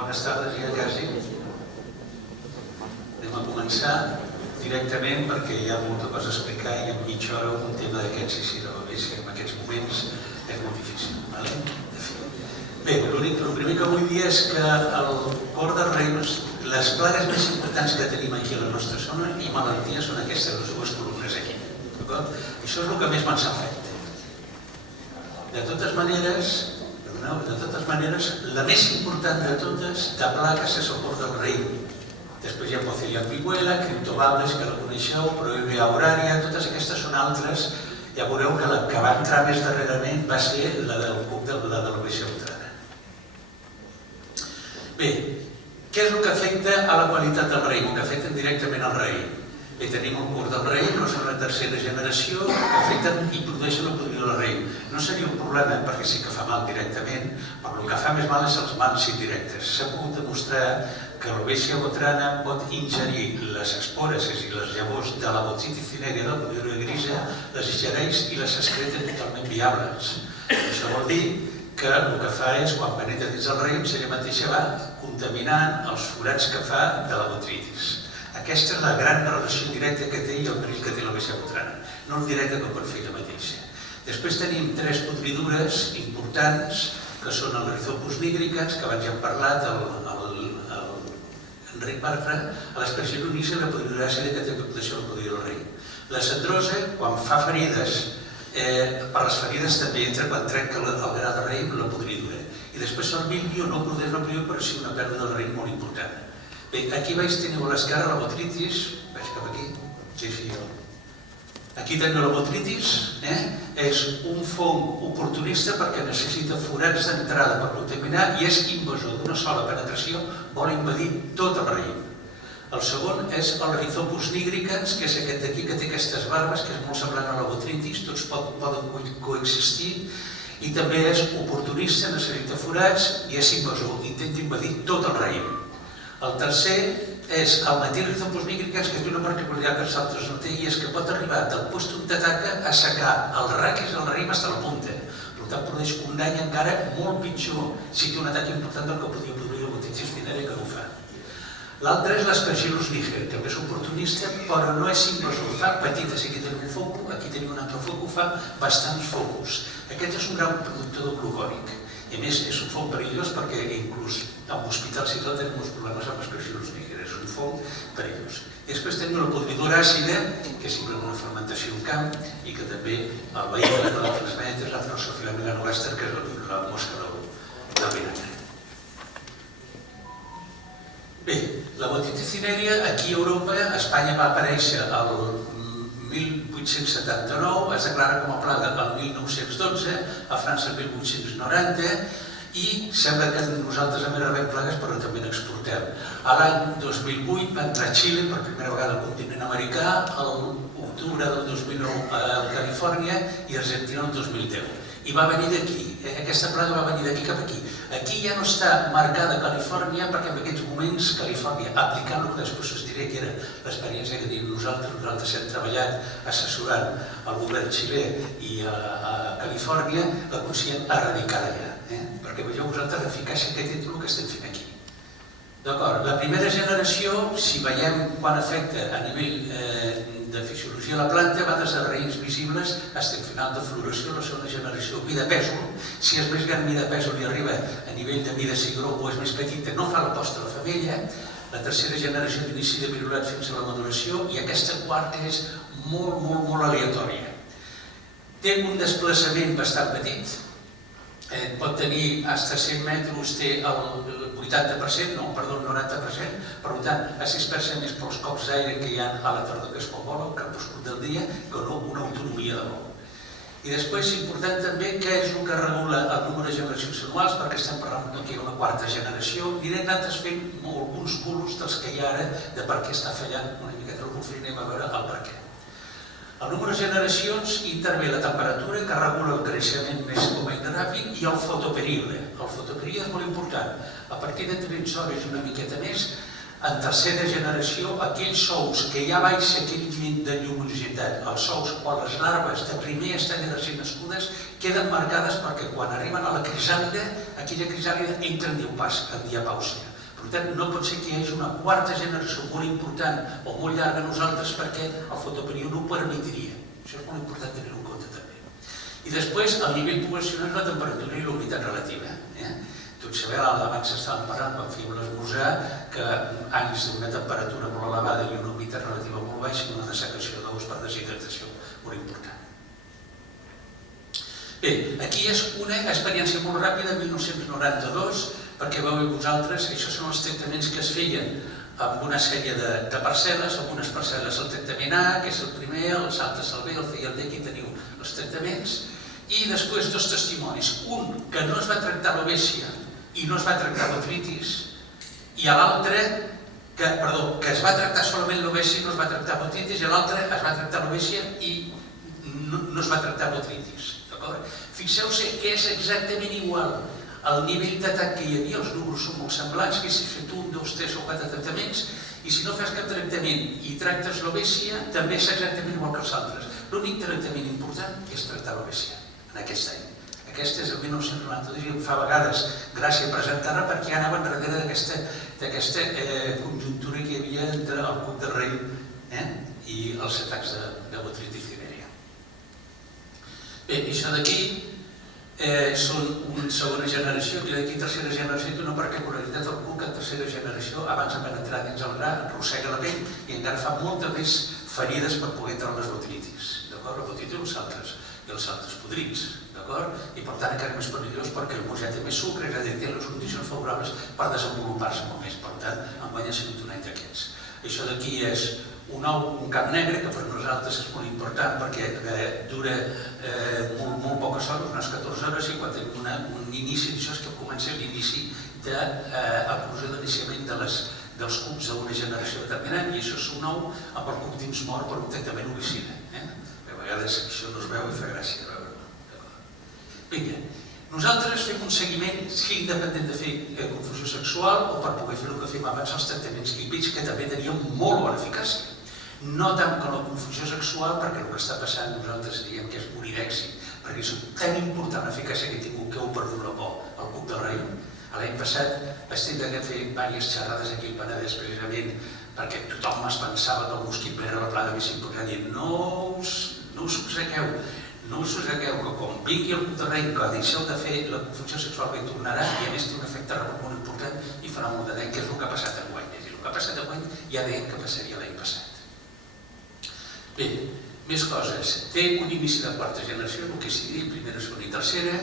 Bones tardes, ja quasi. Anem a començar directament perquè hi ha molta cosa a explicar i en mitja hora un tema d'aquests i de l'OBS en aquests moments és molt difícil. Bé, el primer que vull dir és que el cor del rei, les plagues més importants que tenim aquí a la nostra zona i malalties són aquestes dues columnes aquí. Això és el que més ens afecta. De totes maneres, la més important de totes, de plagues, és el cor del rei. Després hi ha Pocelia Ambigüela, Criptobables, que la coneixeu, Prohibia Horària, totes aquestes són altres. Ja veureu que la que va entrar més darrerament va ser la del cuc de l'Obesia Utrana. Bé, què és el que afecta a la qualitat del rei, el que afecta directament al rei? Bé, tenim el cor del rei, però són la tercera generació que afecten i produeixen el podrido del rei. No seria un problema, perquè sí que fa mal directament, però el que fa més mal és els mals indirectes. S'ha pogut demostrar que l'Obesia Utrana pot ingerir les espores i les llavors de la botitis cinerea del podrido grisa, les ingereix i les excreta totalment viables. Això vol dir que el que fa és, quan penetra dins el raïm, ella mateixa va contaminant els forats que fa de la botritis. Aquesta és la gran relació directa que té i el perill que té l'Obesia Utrana, no el directe que pot fer ella mateixa. Després tenim tres podridures importants, que són el Rhizopus nigricans, que abans ja hem parlat, Enric Bartra, a l'Aspergillus i la podridura àcida que té que protegir el podrido del rei. La cendrosa, quan fa ferides, per les ferides també entra quan trenca el gra del rei la podridura. I després el mildiu no produeix la podridura, però sí una pèrdua del rei molt important. Bé, aquí veig teniu a l'esquerra la botritis, veig cap aquí, sí, aquí teniu la botritis, és un fong oportunista perquè necessita forats d'entrada per contaminar i és invasor d'una sola penetració, vol invadir tot el raïm. El segon és el Rhizopus nigricans, que és aquest d'aquí que té aquestes barbes, que és molt semblant a la botritis, tots poden coexistir, i també és oportunista, necessita forats i és invasor, intenta invadir tot el raïm. El tercer és el metil Rhizopus nigricans, que té una particularitat que els altres no té, i és que pot arribar del lloc on t'ataca a assecar el raquis del raïm fins a la punta. Per tant, produeix un dany encara molt pitjor si té un atac important del que podria produir la botitis cinerea, que no ho fa. L'altre és l'Aspergillus niger, també és oportunista, però no és invasor, fa petites. Aquí tenim un focus, aquí tenim un altre focus, fa bastants focus. Aquest és un gran productor de glucòric. I a més, és un fong perillós perquè inclús en hospitals i tot tenim uns problemes amb Aspergillus niger, és un fong perillós. I després tenim la podridura àcida, que és simplement una fermentació en camp i que també el vehicle que la transmet és la Drosophila melanogaster, que és la mosca del vinagre. Bé, la botitis cinerea aquí a Europa, a Espanya va aparèixer el 1879, es declara com a plaga el 1912, a França el 1890, i sembla que nosaltres també rebem plagues però també n'exportem. L'any 2008 va entrar a Xile per primera vegada al continent americà, l'octubre del 2009 a Califòrnia i Argentina el 2010. I va venir d'aquí, aquesta plaga va venir d'aquí cap aquí. Aquí ja no està marcada Califòrnia perquè en aquests moments Califòrnia, aplicant el que després us diré que era l'experiència que tenim nosaltres hem treballat assessorant el govern xilè i a Califòrnia, la consiguem erradicada ja. Perquè veieu vosaltres l'eficàcia que té tot el que estem fent aquí. D'acord, la primera generació, si veiem quan afecta a nivell de fisiologia de la planta, va des de raïms visibles fins al final de floració, la segona generació, mida pèsol. Si és més gran mida pèsol i arriba a nivell de mida cigró o és més petita, no fa la posta a la femella. La tercera generació d'inici de virulat fins a la maduració i aquesta quarta és molt aleatòria. Té un desplaçament bastant petit, pot tenir fins a 100 metres, té el 80%, no, perdó, el 90%, per tant, a 6% és pels cops d'aire que hi ha a la tardor, que és quan vola, al crepuscle del dia, que no una autonomia de vol. I després, important també, què és el que regula el número de generacions anuals, perquè estem parlant aquí d'una quarta generació, anirem nosaltres fent alguns bulos dels que hi ha ara, de per què està fallant una miqueta el bufer, anem a veure el per què. El número de generacions intervé la temperatura, que regula el creixement més o menys ràpid, i el fotoperíode. El fotoperíode és molt important. A partir de 13 hores i una miqueta més, en tercera generació, aquells ous que ja baixa aquell nivell de lluminositat, els ous quan les larves de primer estadi de ser nascudes, queden marcades perquè quan arriben a la crisàlide, aquella crisàlide entra en diapàusia. Per tant, no pot ser que hi hagi una quarta generació molt important o molt llarga a nosaltres perquè el fotoperió no ho permetria. Això és molt important tenir-ho en compte també. I després, el nivell poblacional és la temperatura i la humitat relativa. Tots sabeu, abans estàvem parlant, quan fèiem l'esmorzar, que anys d'una temperatura molt elevada i una humitat relativa molt baixa i una dessecació d'ous per deshidratació molt important. Bé, aquí és una experiència molt ràpida, 1992, perquè veieu vosaltres, això són els tractaments que es feien amb una sèrie de parcel·les, algunes parcel·les el tractament A, que és el primer, els altres el B, el C i el D, aquí teniu els tractaments, i després dos testimonis, un que no es va tractar l'ovècia i no es va tractar l'otritis, i l'altre, que es va tractar solament l'ovècia i no es va tractar l'otritis, i l'altre es va tractar l'ovècia i no es va tractar l'otritis. Fixeu-se que és exactament igual el nivell d'atac que hi havia, els números són molt semblants, que si has fet 1, 2, 3 o 4 tractaments, i si no fas cap tractament i tractes l'ovècia, també és exactament igual que els altres. L'únic tractament important és tractar l'ovècia en aquest any. Aquesta és el 1992 i em fa a vegades gràcia presentar-la perquè ja anava darrere d'aquesta conjuntura que hi havia entre el cuc de raïm i els atacs de botritis cibèria. Bé, això d'aquí són una segona generació, i d'aquí tercera generació té una particularitat del cuc en tercera generació, abans de penetrar dins el gra, arrossega la pell i encara fa moltes més ferides per poder treure les botritis. La botritis i els altres podrits. I per tant encara més perillós perquè el mos ja té més sucre, és a dir, té les condicions favorables per desenvolupar-se molt més. Per tant, enguany ha sigut un any d'aquests. Això d'aquí és un cap negre, que per nosaltres és molt important perquè dura molt poques hores, unes 14 hores, i quan tenim un inici d'això és que comença l'inici de l'eclosió d'iniciament dels cucs d'una generació determinant, i això és un ou amb el cuc dins mort per un tractament ovicida. A vegades això no es veu i fa gràcia veure-ho. Vinga, nosaltres fem un seguiment, sigui independent de fer confusió sexual o per poder fer el que fem abans els tractaments químics, que també tenien molt bona eficàcia. No tant com la confusió sexual, perquè el que està passant nosaltres diem que és morir d'èxit, perquè és tan important l'eficàcia que he tingut que heu perdut la por al cuc del raïm. L'any passat vaig tindre que fer diverses xerrades aquí al Penedès precisament perquè tothom es pensava que el mosquit era la plaga més important i no us sosegueu, que quan vingui el cuc del raïm, que deixeu de fer la confusió sexual que hi tornarà i a més té un efecte rebot molt important i farà molt de dany, que és el que ha passat enguany. És a dir, el que ha passat enguany ja deien que passaria l'any passat. Bé, més coses. Té un inici de quarta generació, el que sigui, primera, segona i tercera.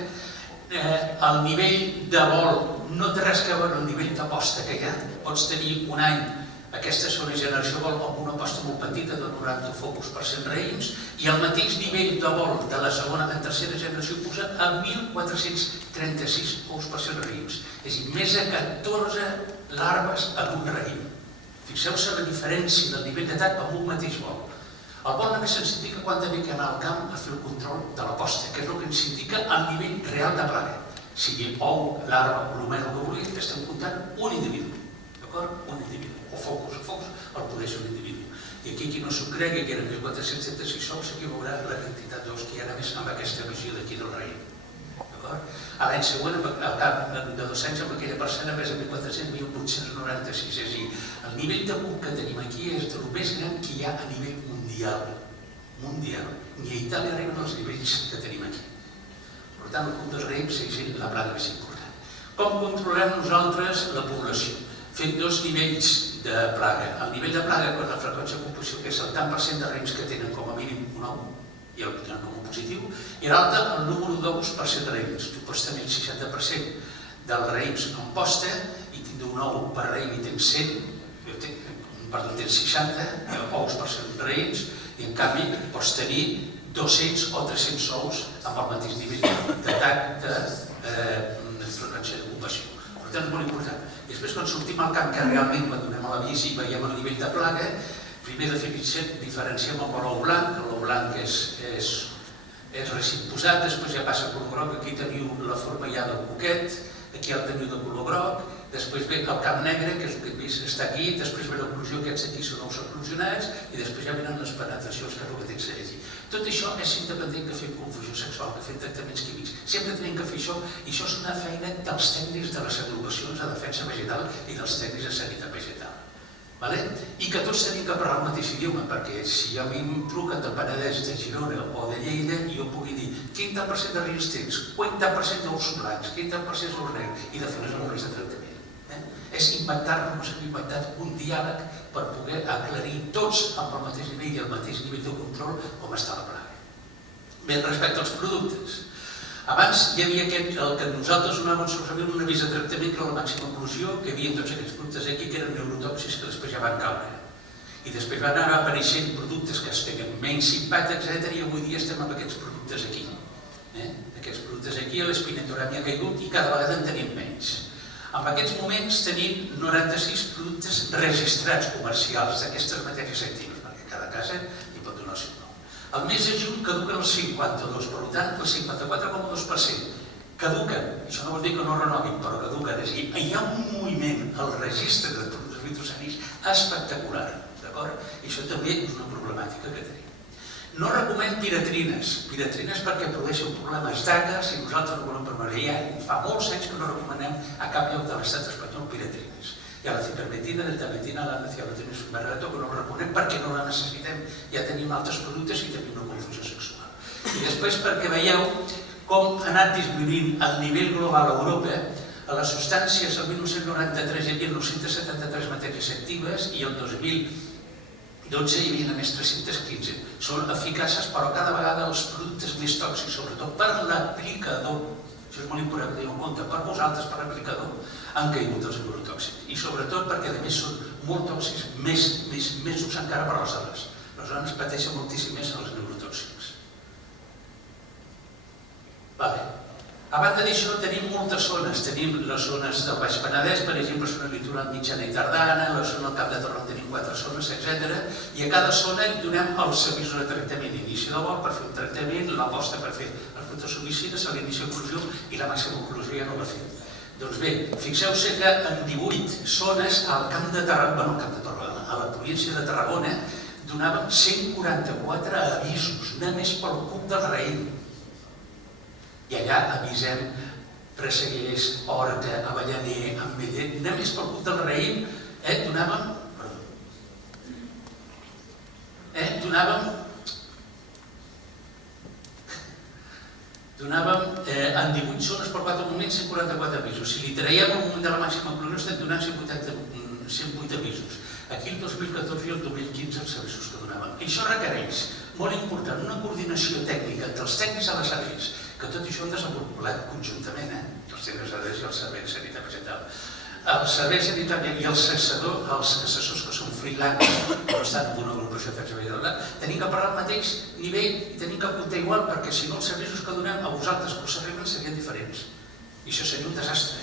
El nivell de vol no té res a veure amb el nivell d'aposta que hi ha. Pots tenir un any, aquesta segona generació vol amb una aposta molt petita de 90 focus per 100 raïms i el mateix nivell de vol de la segona en tercera generació puja a 1.436 ous per 100 raïms. És a dir, més de 14 larves en un raïm. Fixeu-se la diferència del nivell d'atac amb un mateix vol. El vol només ens indica quan hem d'anar al camp a fer el control de la posta, que és el que ens indica el nivell real de plaga. Sigui ou, larva, colomel, el que vulgui, estem comptant un individu. D'acord? Un individu. O focus, el poder ser un individu. I aquí qui no s'ho cregui que eren 1.476 ous, aquí veurà la quantitat d'ous que hi ha més amb aquesta regió d'aquí del raïm. L'any següent, al cap de 2 anys, amb aquella parcel·la més de 1.400, 1.896. És a dir, el nivell de cuc que tenim aquí és del més gran que hi ha a nivell mundial. Ni a Itàlia arriben els nivells que tenim aquí. Per tant, el cuc del raïm és la plaga més important. Com controlem nosaltres la població? Fent 2 nivells de plaga. El nivell de plaga, quan la freqüència de composició, que és el tant per cent de raïms que tenen com a mínim un ou, i el tenen com a positiu, i l'altre, el número d'ous per 100 raïms. Tu pots tenir el 60% dels raïms en posta i tindre un ou per raïm i tens 60 ous per 100 raïms, i en canvi pots tenir 200 o 300 ous amb el mateix nivell d'atac de freqüència d'ocupació. Per tant, és molt important. I després, quan sortim al camp, que realment quan donem a l'avís i veiem el nivell de plaga, primer diferenciem amb l'ou blanc. L'ou blanc és recint posat, després ja passa a color groc. Aquí teniu la forma ja del cuquet, aquí el teniu de color groc, després ve el Camp Negre, que és el que hem vist, està aquí, després ve l'oclusió, aquests aquí són els oclusionats, i després ja venen les penetracions, que és el que tens a llegir. Tot això és independent que fem confusió sexual, que fem tractaments químics. Sempre tenim que fer això, i això és una feina dels tècnics de les agrupacions de defensa vegetal i dels tècnics de sanitat vegetal. I que tots tenim que parlar el mateix idioma, perquè si a mi em truquen del Penedès, de Girona o de Lleida, jo pugui dir quin tant per cent de rius tens, quin tant per cent d'ous blancs, quin tant per cent d'ous negres, i de fer les hores de tractament. És inventar-nos, hem inventat un diàleg per poder aclarir tots amb el mateix nivell i el mateix nivell de control com està la plaga. Bé, respecte als productes. Abans hi havia el que nosaltres donàvem solament un avís de tractament, que era la màxima oclusió, que hi havia tots aquests productes aquí que eren neurotòxics que després ja van caure. I després van anar apareixent productes que tenen menys impacte, etc. I avui dia estem amb aquests productes aquí. Aquests productes aquí, l'espinetoramia ha caigut i cada vegada en tenim menys. En aquests moments tenim 96 productes registrats comercials d'aquestes matèries actives, perquè cada casa hi pot donar el seu nom. El mes de juny caduquen els 52, per tant, el 54,2% caduquen. Això no vol dir que no renovin, però caduquen. És a dir, hi ha un moviment al registre de productes fitosanitaris espectacular, d'acord? I això també és una problemàtica que tenim. No recomanem piratrines perquè produeixen problemes d'àcars i nosaltres no volem permetre. Ja fa molts anys que no recomanem a cap lloc de l'estat espanyol piratrines. Hi ha la cipermetina, deltametina, la nacialotina submarrato, que no la recomanem perquè no la necessitem. Ja tenim altres productes i tenim una confusió sexual. I després perquè veieu com ha anat disminuint el nivell global a Europa. A les substàncies, el 1993 hi havia 973 matèries actives i el 2012 hi havia només 315. Són eficaces, però cada vegada els productes més tòxics, sobretot per l'aplicador, això és molt important que teniu en compte, per vosaltres, per l'aplicador, han caigut els neurotòxics. I sobretot perquè, a més, són molt tòxics, més durs encara per a les dones. Les dones pateixen moltíssim més els neurotòxics. A banda d'això, tenim moltes zones. Tenim les zones del Baix Penedès, per exemple, zona litoral mitjana i tardana, la zona del Camp de Tarragona tenim 4 zones, etc. I a cada zona donem els avisos de tractament, inici de vol per fer un tractament, l'aposta per fer els productes homicides, l'inici d'oclusió i la màxima oclusió ja no la fem. Doncs bé, fixeu-se que en 18 zones al Camp de Tarragona, a la província de Tarragona, donàvem 144 avisos, només pel cup del raïm. I allà avisem Presseguers, Horta, Avellaner, Ametller, només pel cup del raïm donàvem en 18 zones per 4 moments 144 avisos. Si li traiem el moment de la màxima oclusió estem donant 108 avisos. Aquí el 2014 i el 2015 els avisos que donàvem. Això requereix, molt important, una coordinació tècnica entre els tècnics a les àrees, que tot això ho hem desenvolupat conjuntament, els tècnics a les àrees i el Servei de Sanitat Vegetal. El Servei de Sanitat i els assessors que són freelance, que estan en una agrupació de defensa vegetal, tenim que parlar al mateix nivell i tenim que comptar igual, perquè si no els avisos que donem a vosaltres que us arriben serien diferents. I això seria un desastre.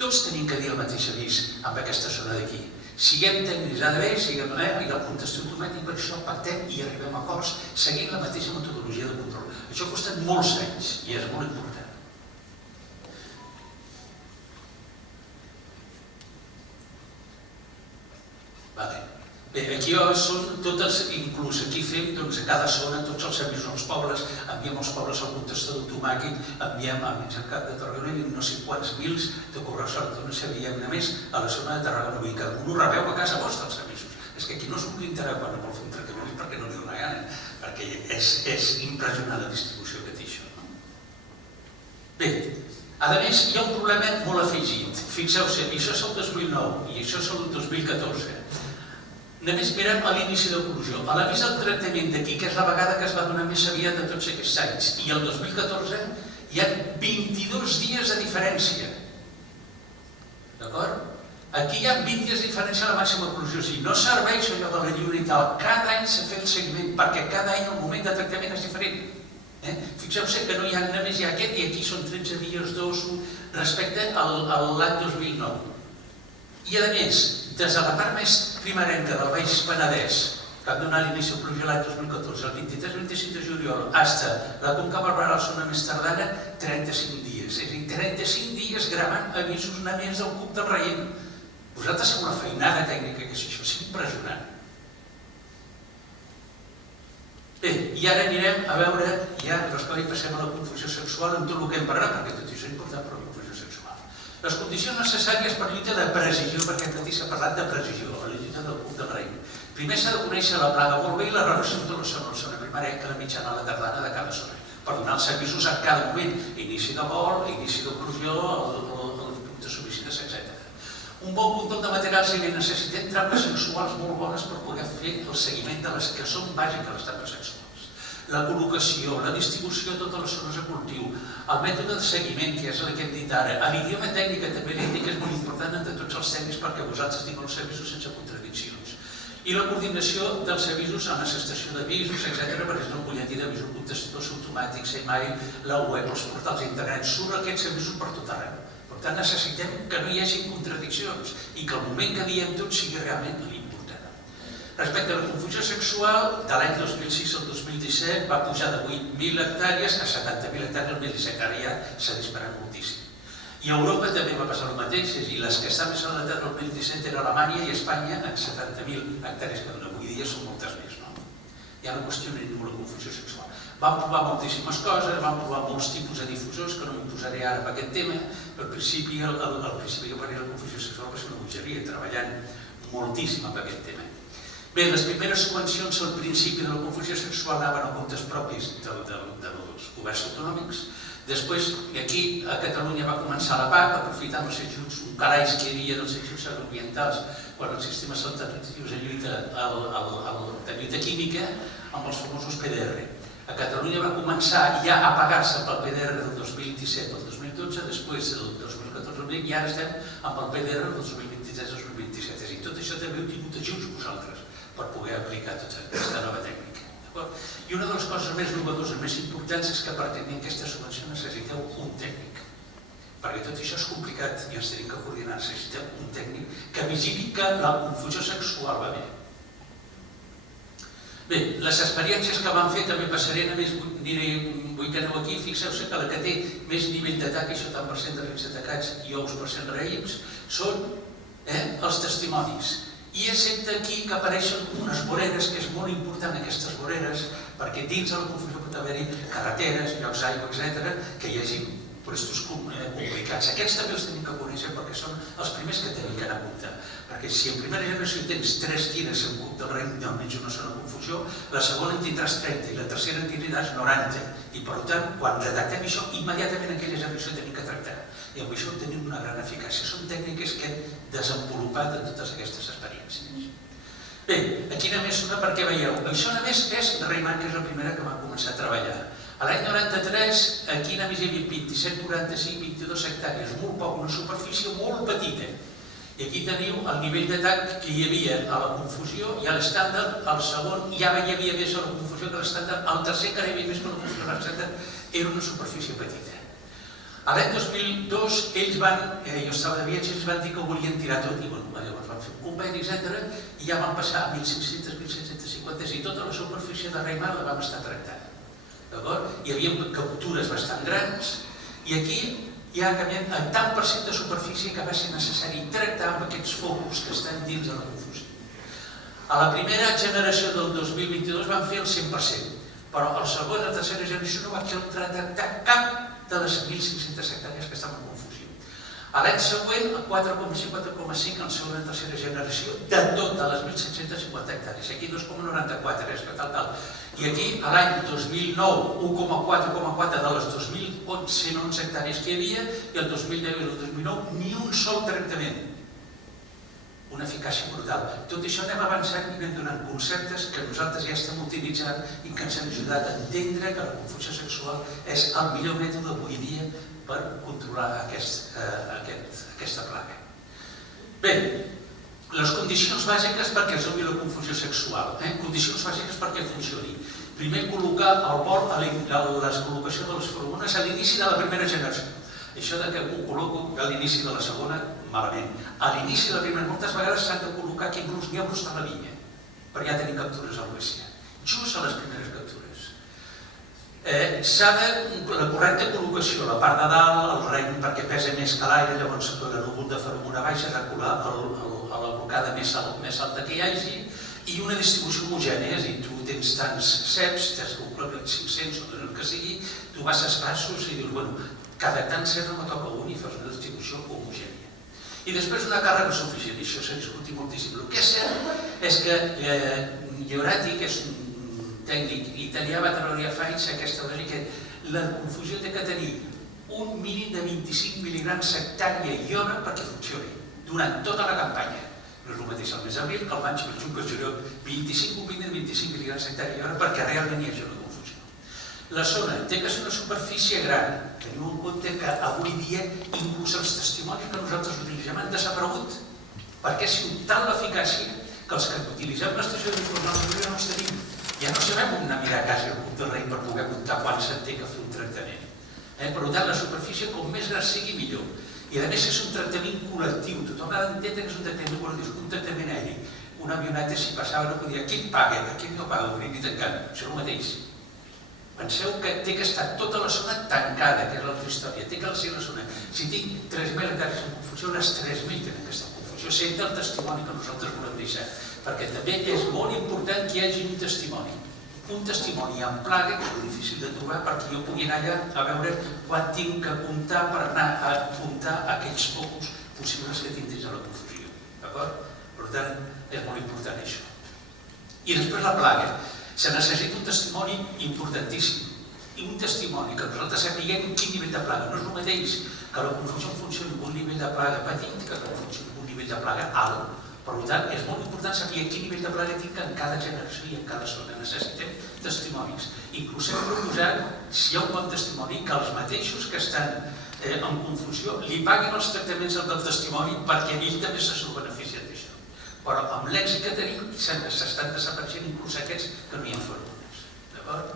Tots tenim que dir el mateix avís amb aquesta zona d'aquí. Siguem tècnics ADB, siguem i la contestació automàtica, per això pactem i arribem a acords seguint la mateixa metodologia de control. Això ha costat molts anys i és molt important. Bé, aquí són totes, inclús aquí fem a cada zona tots els avisos als pobles, enviem als pobles el contestador automàtic, enviem a mig al Cap de Tarragona i no sé quants mils de correus electrònics enviem només a la zona de Tarragona. Vull dir que un ho rebeu a casa vostra els avisos. És que aquí no es vulgui enterar quan no vol fer un tractament perquè no li dóna gana, perquè és impressionant la distribució que té això. Bé, a més hi ha un problema molt afegit. Fixeu-se, això és el 2009 i això és el 2014. Només mirem a l'inici d'oclusió. A l'avís del tractament d'aquí, que és la vegada que es va donar més aviat de tots aquests anys, i el 2014 hi ha 22 dies de diferència. D'acord? Aquí hi ha 20 dies de diferència a la màxima oclusió. Si no serveix allò de la lliurital, cada any s'ha fet el seguiment, perquè cada any el moment de tractament és diferent. Fixeu-se que no hi ha només aquest, i aquí són 13 dies d'osso respecte a l'any 2009. I a més, des de la part més primerenca del Baix Penedès, que han donat l'inici d'oclusió l'any 2014, el 23-25 de juliol, fins a la Conca Barberà, la zona més tardana, 35 dies. dies, és a dir, 35 dies gravant avisos només del cub del raïm. Vosaltres sabeu la feinada tècnica que és això, és impressionant. Bé, i ara anirem a veure, ja passem a la confusió sexual en tot el que hem parlat, perquè tot això és important per a la confusió sexual. Les condicions necessàries per lluita de precisió, perquè aquí s'ha parlat de precisió, la lluita del cub del raïm. Primer s'ha de conèixer la plaga molt bé i la relació entre la zona primerenca, la mitjana i la tardana de cada zona, per donar els avisos a cada moment, inici de vol, inici d'oclusió, el producte suïcides, etc. Un bon control de materials i necessitem trampes sexuals molt bones per poder fer el seguiment de les que són bàsiques, les trampes sexuals. La col·locació, la distribució a totes les zones de cultiu, el mètode de seguiment, que és el que hem dit ara, l'idioma tècnic, que també l'he dit que és molt important entre tots els tècnics perquè vosaltres tingueu els avisos sense contradiccions. I la coordinació dels avisos en la estació d'avisos, etc., per exemple, el butlletí d'avisos, contestadors automàtics, email, la web, els portals d'internet, surten aquests avisos per tot arreu. Per tant, necessitem que no hi hagi contradiccions i que el moment que diem tot sigui realment l'important. Respecte a la confusió sexual, de l'any 2006 al 2017 va pujar de 8.000 hectàrees a 70.000 hectàrees el 2017, ara ja s'ha disparat moltíssim. I a Europa també va passar el mateix, i les que estan més a l'edat del 2017 eren Alemanya i Espanya amb 70.000 hectàrees cada una. Avui dia són moltes més, no? Ja no qüestionem ningú la confusió sexual. Vam provar moltíssimes coses, vam provar molts tipus de difusors, que no m'hi posaré ara per aquest tema, però al principi que parli de la confusió sexual va ser una bogeria, treballant moltíssim amb aquest tema. Bé, les primeres subvencions al principi de la confusió sexual anaven a comptes propis dels governs autonòmics. Després, aquí a Catalunya va començar la PAC, aprofitant els ajuts locals que hi havia dels ajuts agroambientals quan els sistemes alternatius de lluita química amb els famosos PDR. A Catalunya va començar ja a pagar-se pel PDR del 2017 al 2012, després del 2014 i ara estem amb el PDR del 2023-2027. És a dir, tot això també heu tingut ajuts vosaltres per poder aplicar tota aquesta nova tècnica. I una de les coses més innovadores, més importants, és que per tenir aquesta subvenció necessiteu un tècnic. Perquè tot això és complicat i ens tenim que coordinar. Necessitem un tècnic que vigili que la confusió sexual va bé. Bé, les experiències que vam fer també passaré, només vull que aneu aquí, fixeu-se que la que té més nivell d'atac, això tant per cent de rics atacats i ous per cent raïms, són els testimonis. I excepte aquí que apareixen unes voreres, que és molt important aquestes voreres, perquè dins de la confusió pot haver-hi carreteres, llocs d'aigua, etc., que hi hagi puestos complicats. Aquests també els tenim que conèixer perquè són els primers que tenim que anar a comptar. Perquè si en primera generació tens 3 tires en cub del raïm, almenys una sola confusió, la segona en tindràs 30 i la tercera en tindràs 90. I per tant, quan detectem això, immediatament en aquella generació tenim que tractar. I amb això tenim una gran eficàcia. Són tècniques que hem desenvolupat en totes aquestes experiències. Bé, aquí només una perquè veieu. Això només és Raïmat, que és la primera que vam començar a treballar. A l'any 93, aquí només hi havia 27, 45, 22 hectàrees, molt poc, una superfície molt petita. I aquí teniu el nivell d'atac que hi havia a la confusió i a l'estàndard, al segon ja hi havia més a la confusió que a l'estàndard, al tercer que hi havia més que la confusió que a l'estàndard, era una superfície petita. A l'any 2002, ells van, jo estava de viatge, ells van dir que ho volien tirar tot, i llavors van fer un conveni, etc., i ja van passar a 1.500, 1.750, i tota la superfície de Raïmat la vam estar tractant. Hi havia captures bastant grans, i aquí ja canviem en tant per cent de superfície que va ser necessari tractar amb aquests focus que estan dins de la confusió. A la primera generació del 2022 van fer el 100%, però a la segona i tercera generació no va tractar cap de les 1.500 hectàrees que estaven en confusió. A l'any següent, el 4,5, 4,5 en segona i tercera generació de totes les 1.750 hectàrees. Aquí 2,94 és que tal. I aquí, a l'any 2009, 1,4 de les 2.111 hectàrees que hi havia, i el 2010 i el 2009 ni un sol tractament. Una eficàcia brutal. Tot això anem avançant i anem donant conceptes que nosaltres ja estem utilitzant i que ens han ajudat a entendre que la confusió sexual és el millor mètode avui dia per controlar aquesta plaga. Bé, les condicions bàsiques perquè es doni la confusió sexual. Condicions bàsiques perquè funcioni. Primer, col·locar el vol a la col·locació de les feromones a l'inici de la primera generació. Això que ho col·loco a l'inici de la segona, malament. A l'inici de la primera, moltes vegades s'han de col·locar aquí inclús n'hi ha brus de la vinya, perquè ja tenim captures al USIA. Just a les primeres captures. La correcta col·locació, la part de dalt, el rem perquè pesa més que l'aire, llavors el núvol de feromona baixa, recular a la blocada més alta que hi hagi, i una distribució homogènia, és a dir, tu tens tants ceps, t'has calculat 500 o el que sigui, tu vas escassos i dius, bueno, cada tant cep no me toca un i fas una distribució homogènia. I després una càrrega suficient, i això s'ha discutit moltíssim. El que és cert és que Llorati, que és un tècnic italià, va treballar fa anys aquesta cosa que la confusió té que tenir un mínim de 25 mil·ligrams hectàrea i hora perquè funcioni durant tota la campanya. No és el mateix el mes d'abril que el maig, el juny, el juliol, 25 mil·ligrams hectàrea i hora perquè realment hi hagi una confusió. La zona té que ser una superfície gran. Teniu en compte que avui dia inclús els testimonis que nosaltres utilitzem han desaparegut perquè ha sigut tal l'eficàcia que els que utilitzem l'estació d'informació no els tenim. Ja no sabem on anar a mirar a casa el cub del rei per poder comptar quan se'n té que fer un tractament. Per tant, la superfície, com més gran sigui, millor. I a més és un tractament col·lectiu. Tothom ha d'entendre que és un tractament col·lectiu, un tractament aeri. Una avioneta, si passava, no podia dir qui paga, qui no paga, ho ni tancant. Això és el mateix. Penseu que té que estar tota la zona tancada, que és l'altra història. Té que ser la zona. Si tinc 3.000 hectàrees en confusió, les 3.000 tenen aquesta confusió. Sent el testimoni que nosaltres volem deixar. Perquè també és molt important que hi hagi un testimoni en plaga, que és difícil de trobar, perquè jo pugui anar allà a veure quan tinc que comptar per anar a comptar aquells focus possibles que tinc dins de la confusió. D'acord? Per tant, és molt important això. I després la plaga. Se necessita un testimoni importantíssim. I un testimoni que nosaltres sapiguem quin nivell de plaga. No és el mateix que la confusió funcioni amb un nivell de plaga petit que la confusió amb un nivell de plaga alt. Per tant, és molt important saber quin nivell de plaga tinc en cada generació i en cada zona. Necessitem testimonis. Inclús hem proposat, si hi ha un bon testimoni, que els mateixos que estan en confusió li paguin els tractaments del testimoni perquè ell també se surt beneficiat d'això. Però amb l'èxit que tenim s'estan desapareixent inclús aquests que no hi ha fórmules. D'acord?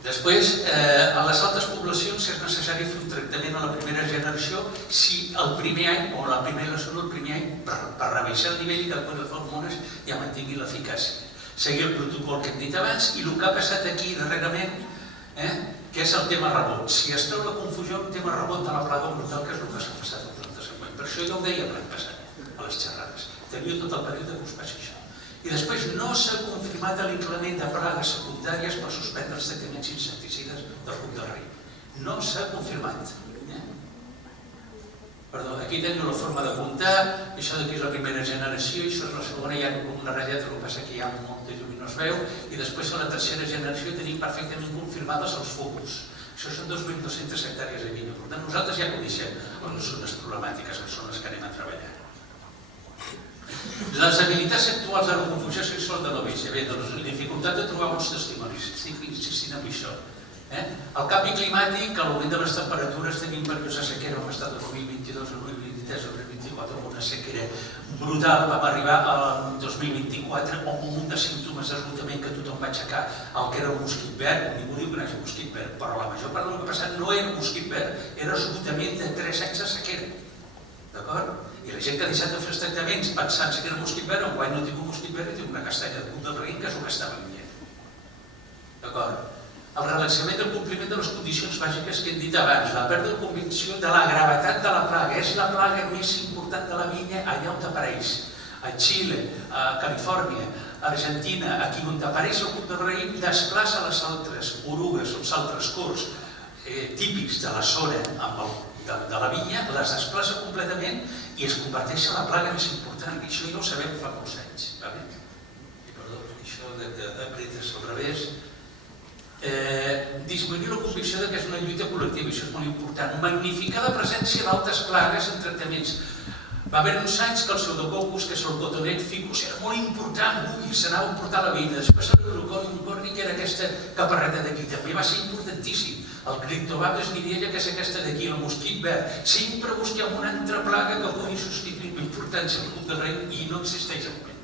Després, a les altres poblacions és necessari fer un tractament a la primera generació si el primer any, o la primera zona el primer any, per rebaixar el nivell de hormones ja mantingui l'eficàcia. Seguir el protocol que hem dit abans i el que ha passat aquí darrerament, que és el tema rebot. Si es treu la confusió amb el tema rebot de la plaga brutal, que és el que s'ha passat al planta següent. Per això ja ho dèiem l'any passat, a les xerrades. Tenia tot el període que us passa això. I després no s'ha confirmat l'increment de plagues secundàries per suspendre els tractaments insecticides del cuc del rei. No s'ha confirmat. Perdó, aquí teniu la forma de comptar, això d'aquí és la primera generació, i això és la segona, hi ha com una ratlleta, el que passa que hi ha molt de llum i no es veu, i després a la tercera generació tenim perfectament confirmades els focus. Això són 2.200 hectàrees de vinya. Per tant, nosaltres ja coneixem les zones problemàtiques, que són les que anem a treballar. Les habilitats actuals de la confusió sexual de l'OBS. Bé, doncs la dificultat de trobar bons testimonis, estic insistint en això. El canvi climàtic, l'augment de les temperatures, tenim períodes de sequera, vam estar del 2022 al 2023 al 2024 amb una sequera brutal, vam arribar al 2024 amb un munt de símptomes d'esgotament que tothom va aixecar el que era el mosquit verd, ningú diu que no hagi mosquit verd, però la major part del que ha passat no era mosquit verd, era esgotament de 3 anys de sequera. D'acord? I la gent que ha deixat de fer els tractaments pensant-se que era mosquit verd, enguany no tinc un mosquit verd i tinc una castanya de cuc del raïm, que és el que estava dient. D'acord? El relaxament del compliment de les condicions bàsiques que hem dit abans, la pèrdua de convicció de la gravetat de la plaga. És la plaga més important de la vinya allà on apareix. A Xile, a Califòrnia, a Argentina, aquí on apareix el cuc del raïm, desplaça les altres orugues, els altres cors típics de la zona de la vinya, les desplaça completament i es converteix en la plaga més important. I això ja ho sabem fa molts anys. I perdó, això d'apretes al revés. Disminuir la convicció que és una lluita col·lectiva, això és molt important. Magnificar la presència d'altres plagues en tractaments. Va haver uns anys que el pseudococcus, que és el cotonet ficus, era molt important, s'anava a portar la vida. Després el Eurocònic era aquesta caparreta d'aquí, també va ser importantíssim. El Criptobacter nidella, que és aquesta d'aquí, el mosquit verd. Sempre busquem una altra plaga que pugui substituir l'importància del cuc del raïm i no existeix al moment.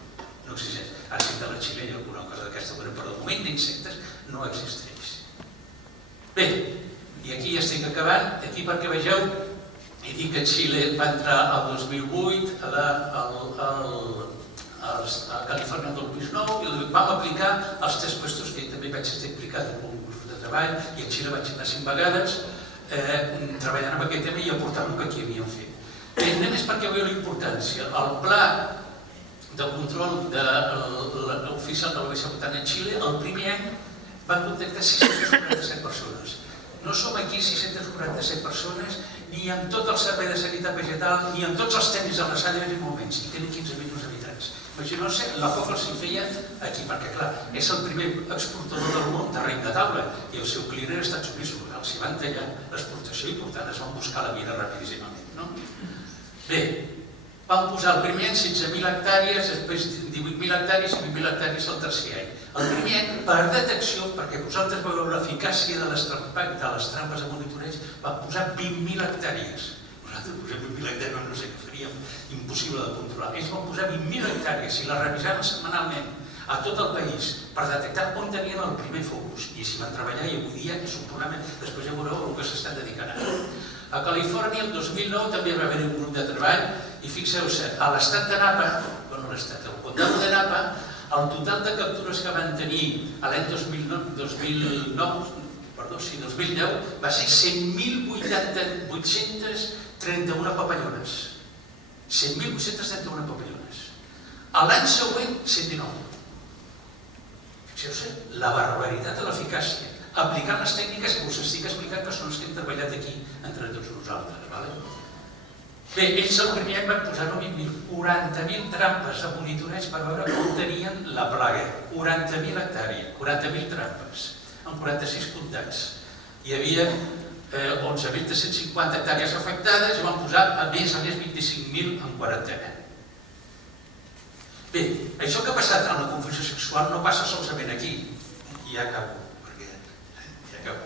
No existeix. Ara sí que la xilella o alguna cosa d'aquesta manera, però de moment d'insectes no existeix. Bé, i aquí ja estic acabant, aquí perquè vegeu, he dit que Xile va entrar el 2008 a Califòrnia el 2009 i vam aplicar els 3 puestos que també vaig estar explicant en un curs de treball, i a Xile vaig anar 5 vegades treballant amb aquest tema i aportant el que aquí havíem fet. Només perquè veieu la importància. El pla de control de l'oficial de la Baixa Botània a Xile, el primer any van contactar 647 persones. No som aquí 647 persones ni amb tot el servei de sanitat vegetal, ni amb tots els tècnics de la sala ni molt menys, i tenen 15.000 habitants. Imagineu-se la por que els feia aquí, perquè clar, és el primer exportador del món de raïm de taula, i el seu client era als Estats Units, els hi van tallar l'exportació i per tant es van buscar la vida rapidíssimament. Bé, vam posar el primer any 16.000 hectàrees, després 18.000 hectàrees i 20.000 hectàrees el tercer any. El primer any, per detecció, perquè vosaltres veureu l'eficàcia de les trampes de monitoreig, vam posar 20.000 hectàrees. Nosaltres posem 20.000 hectàrees, no sé què faríem, impossible de controlar. Ells van posar 20.000 hectàrees i les revisaven setmanalment a tot el país per detectar on tenien el primer focus. I s'hi van treballar i avui dia és un programa, després ja veureu el que s'estan dedicant ara. A Califòrnia, el 2009, també va haver un grup de treball i fixeu-se, a l'estat de Napa, bueno, l'estat, el condado de Napa, el total de captures que van tenir l'any 2010 va ser 100.831 papallones. 100.831 papallones. L'any següent, 119. Fixeu-se, la barbaritat de l'eficàcia, aplicant les tècniques que us estic explicant, que són les que hem treballat aquí entre tots nosaltres. Bé, ells el primer any van posar 40.000 trampes de monitoreig per veure com tenien la plaga. 40.000 hectàrees, 40.000 trampes, en 46 comtats. Hi havia 11.350 hectàrees afectades i van posar a més 25.000 en quarantena. Bé, això que ha passat en la confusió sexual no passa solament aquí. I ja acabo, perquè ja acabo.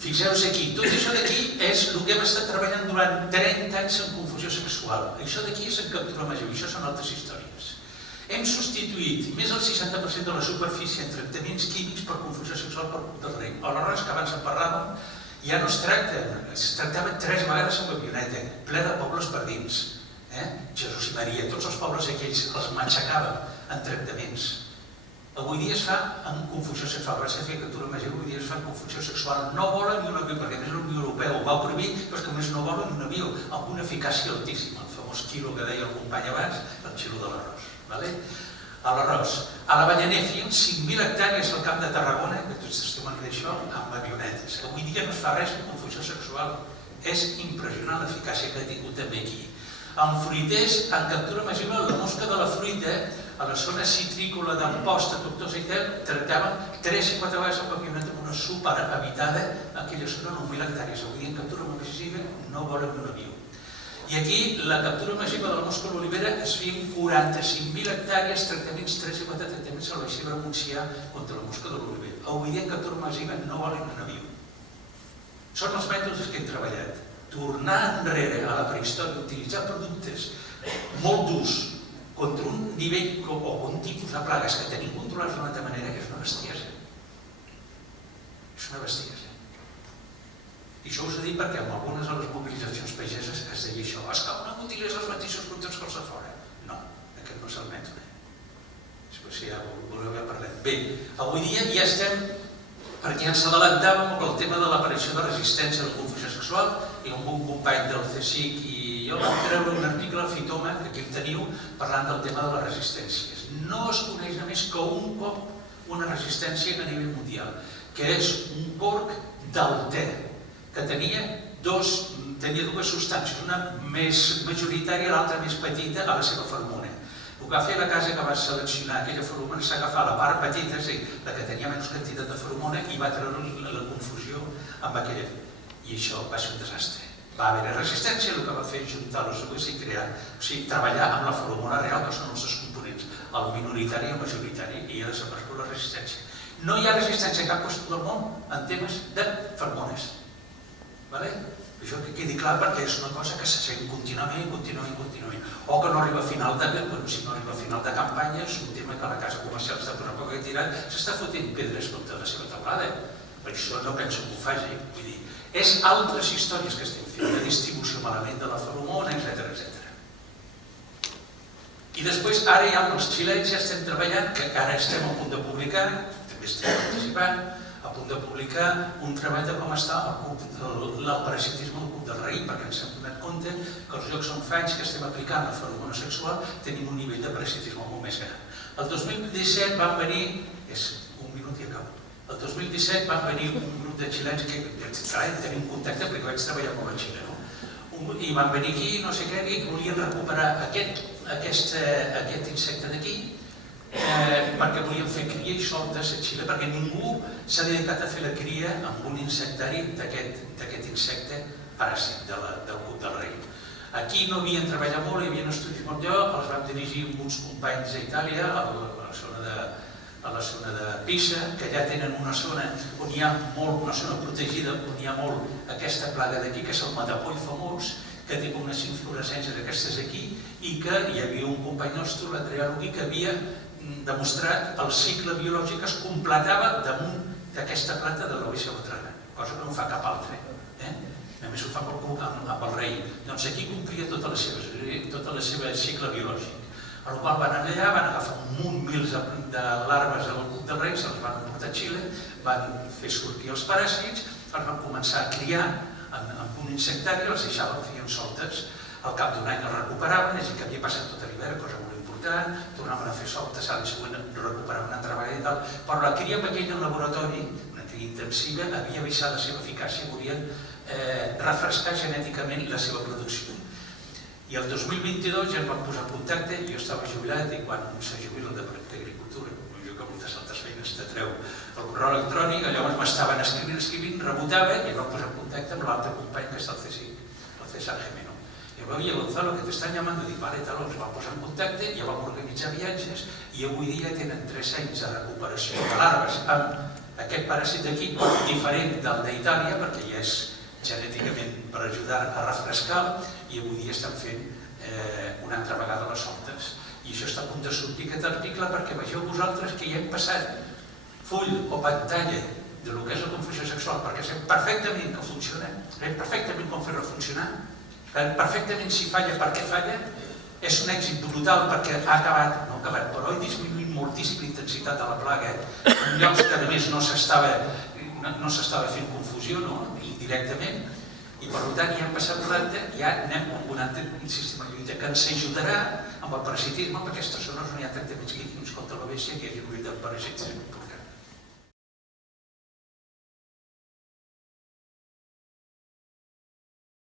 Fixeu-vos aquí, tot això d'aquí és el que hem estat treballant durant 30 anys en confusió sexual. Això d'aquí és en captura major, això són altres històries. Hem substituït més del 60% de la superfície en tractaments químics per confusió sexual per culpa del raïm. Aleshores, que abans en parlàvem, ja no es tractava 3 vegades amb avioneta, ple de pobles per dins. Jesús i Maria, tots els pobles aquells els matxacàvem en tractaments. Avui dia es fa en confusió sexual, va ser fer captura major, avui dia es fa en confusió sexual. No volen ni un avió, perquè més la Unió Europea ho va prohibir, però és que més no volen ni un avió, amb una eficàcia altíssima, el famós quilo que deia el company abans, el xilo de l'arròs. A l'arròs. A l'Avellaner feien 5.000 hectàrees al camp de Tarragona, que tots testimonen d'això, amb avionetes. Avui dia no es fa res amb confusió sexual. És impressionant l'eficàcia que ha tingut també aquí. En fruiters, en captura massiva, la mosca de la fruita, a la zona citrícola d'Amposta, Tortosa i Ter, tractaven 3 i 4 vegades amb avioneta amb una superhabitada en aquella zona 9.000 hectàrees. Avui dia en captura massiva no volen un avió. I aquí la captura massiva de la mosca a l'olivera es feien 45.000 hectàrees, tractaments, 3 i 4 tractaments a la Xibra Montsià contra la mosca de l'olivera. Avui dia en captura massiva no volen un avió. Són els mètodes que hem treballat. Tornar enrere a la prehistòria, utilitzar productes molt durs contra un nivell o un tipus de plagues que tenim controlats d'una altra manera, que és una bestiesa. És una bestiesa. I això us ho dic perquè en algunes de les mobilitzacions pageses es deia això. És que no utilitza els mateixos productes que els de fora. No, aquest no és el mètode. Després si ja voleu ja parlem. Bé, avui dia ja estem, perquè ens adelantàvem amb el tema de l'aparició de resistència a la confusió sexual, i un bon company del CSIC i jo vam treure un article al Fitoma, que aquí el teniu, parlant del tema de les resistències. No es coneix només que un cop una resistència a nivell mundial, que és un porc del te, que tenia dues substàncies, una més majoritària i l'altra més petita a la seva feromona. El que va fer la casa que va seleccionar aquella feromona és agafar la part petita, és a dir, la que tenia menys quantitat de feromona, i va treure la confusió amb aquella. I això va ser un desastre. Va haver resistència, el que va fer és juntar les dues i crear, o sigui, treballar amb la feromona real, que són els dos components, el minoritari i el majoritari, i ha desaparegut la resistència. No hi ha resistència a cap lloc del món en temes de feromones. Això que quedi clar perquè és una cosa que se sent contínuament. O que no arriba a final de campanya, és un tema que la casa comercial està per una poca tirat, s'està fotent pedres contra la seva taulada. Per això no penso que ho faci. Vull dir, és altres històries que estem fent, de distribució malament de la feromona, etc. I després, ara ja amb els xilens ja estem treballant, que ara estem a punt de publicar, també estem participant, a punt de publicar un treball de com està el parasitisme al cuc del raïm, perquè ens hem donat compte que els llocs on fa anys que estem aplicant la feromona sexual tenim un nivell de parasitisme molt més gran. El 2017 van venir, és un minut i acabo, el 2017 van venir un grup de xilens que tenim contacte perquè vaig treballar com a xilè, i van venir aquí, no sé què, i volien recuperar aquest insecte d'aquí perquè volien fer cria i soltes a Xile, perquè ningú s'ha dedicat a fer la cria amb un insectari d'aquest insecte paràsit del cuc del raïm. Aquí no havien treballat molt, hi havia estudis molt lloc, els vam dirigir amb uns companys a Itàlia, a la zona de Pisa, que ja tenen una zona on hi ha molt, una zona protegida, on hi ha molt aquesta plaga d'aquí, que és el matapoll famós, que té unes inflorescències aquestes aquí, i que hi havia un company nostre, l'Adrià Lugui, que havia demostrat el cicle biològic que es completava damunt d'aquesta planta de l'Ovella Botrana, cosa que no fa cap altre. Només ho fa amb el raïm. Doncs aquí complia tot el seu cicle biològic. A la qual van anar allà, van agafar un munt mils de larves al cuc del raïm, se'ls van portar a Xile, van fer sortir els paràsits, els van començar a criar amb un insectari, els deixaven, feien soltes. Al cap d'un any els recuperaven, és a dir, que havia passat tot l'hivern, cosa molt important, tornaven a fer soltes, l'any següent recuperaven una altra vegada i tal, però la cria amb aquell laboratori, una cria intensiva, havia baixat la seva eficàcia, volien refrescar genèticament la seva producció. I el 2022 ja em van posar en contacte, jo estava jubilat i quan un se jubila al Departament d'Agricultura, jo que moltes altres feines te treu el correu electrònic, llavors m'estaven escrivint, rebotava i em van posar en contacte amb l'altre company que està al CSIC, el César Jimeno. I em va dir, Gonzalo, que t'estan llamando, dic, vale, tal, ens van posar en contacte, ja vam organitzar viatges i avui dia tenen 3 anys de recuperació de larves amb aquest paràsit d'aquí, diferent del d'Itàlia, perquè ja és genèticament per ajudar a refrescar, i avui dia estan fent una altra vegada les soltes. I això està a punt de sortir aquest article perquè vegeu vosaltres que ja hem passat full o pantalla de lo que és la confusió sexual, perquè sabem perfectament que funciona, sabem perfectament com fer-la funcionar, sabem perfectament si falla, per què falla, és un èxit brutal perquè ha acabat, no ha acabat, però ha disminuït moltíssim la intensitat de la plaga en llocs que a més no s'estava fent confusió directament, i per tant ja hem passat planta, ja anem amb un altre sistema de lluita que ens ajudarà amb el parasitisme, en aquestes zones on hi ha tractaments químics contra la bèstia, que hi ha lluita amb parasitisme important.